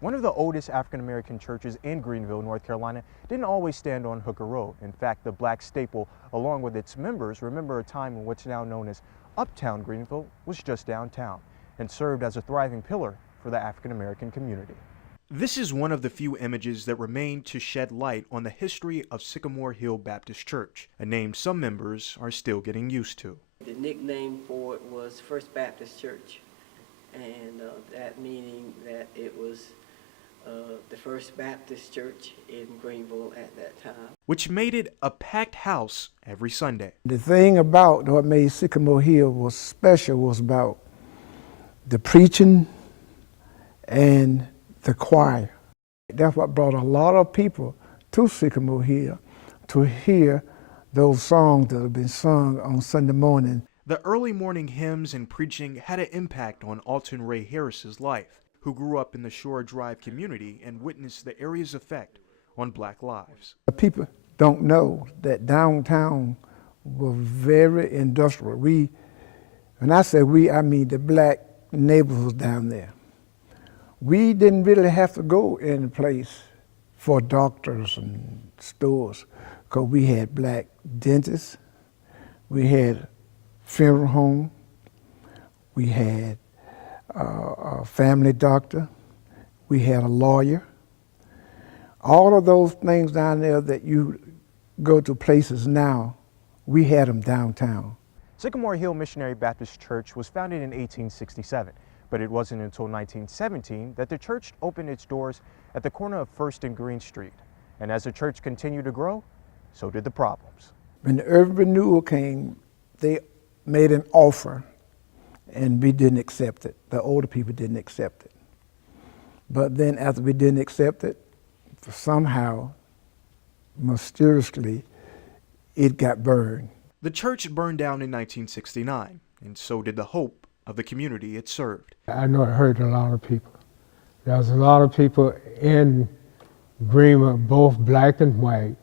One of the oldest African-American churches in Greenville, North Carolina, didn't always stand on Hooker Road. In fact, the Black Staple, along with its members, remember a time when what's now known as Uptown Greenville was just downtown and served as a thriving pillar for the African-American community. This is one of the few images that remain to shed light on the history of Sycamore Hill Baptist Church, a name some members are still getting used to. The nickname for it was First Baptist Church, and that meaning that it was the First Baptist Church in Greenville at that time. Which made it a packed house every Sunday. The thing about what made Sycamore Hill was special was about the preaching and the choir. That's what brought a lot of people to Sycamore Hill to hear those songs that have been sung on Sunday morning. The early morning hymns and preaching had an impact on Alton Ray Harris's life, who grew up in the Shore Drive community and witnessed the area's effect on Black lives. People don't know that downtown was very industrial. When I say we, I mean the black neighborhoods down there. We didn't really have to go any place for doctors and stores, because we had black dentists, we had funeral home, we had a family doctor, we had a lawyer. All of those things down there that you go to places now, we had them downtown. Sycamore Hill Missionary Baptist Church was founded in 1867, but it wasn't until 1917 that the church opened its doors at the corner of First and Green Street. And as the church continued to grow, so did the problems. When the urban renewal came, they made an offer, and we didn't accept it. The older people didn't accept it. But then after we didn't accept it, somehow, mysteriously, it got burned. The church burned down in 1969, and so did the hope of the community it served. I know it hurt a lot of people. There was a lot of people in Greenville, both black and white,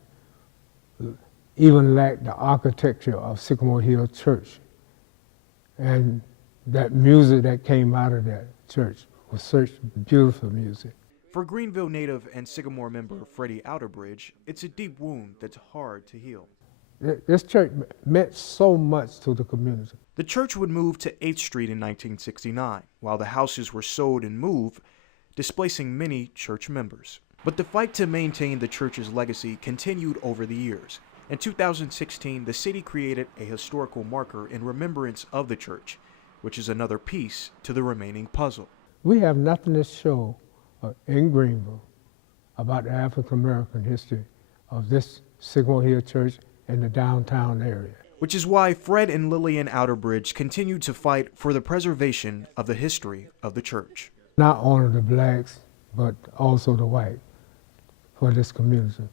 even lacked the architecture of Sycamore Hill Church. And that music that came out of that church was such beautiful music. For Greenville native and Sycamore member Freddie Outerbridge, it's a deep wound that's hard to heal. This church meant so much to the community. The church would move to 8th Street in 1969, while the houses were sold and moved, displacing many church members. But the fight to maintain the church's legacy continued over the years. In 2016, the city created a historical marker in remembrance of the church, which is another piece to the remaining puzzle. We have nothing to show in Greenville about the African American history of this Sycamore Hill Church in the downtown area. Which is why Fred and Lillian Outerbridge continue to fight for the preservation of the history of the church. Not only the blacks, but also the white for this community.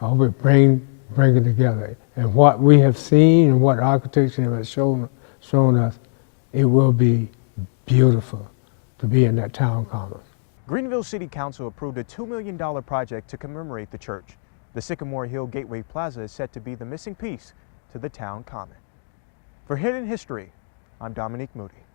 I hope it bring it together. And what we have seen and what architecture has shown us, it will be beautiful to be in that town common. Greenville City Council approved a $2 million project to commemorate the church. The Sycamore Hill Gateway Plaza is set to be the missing piece to the town common. For Hidden History, I'm Dominique Moody.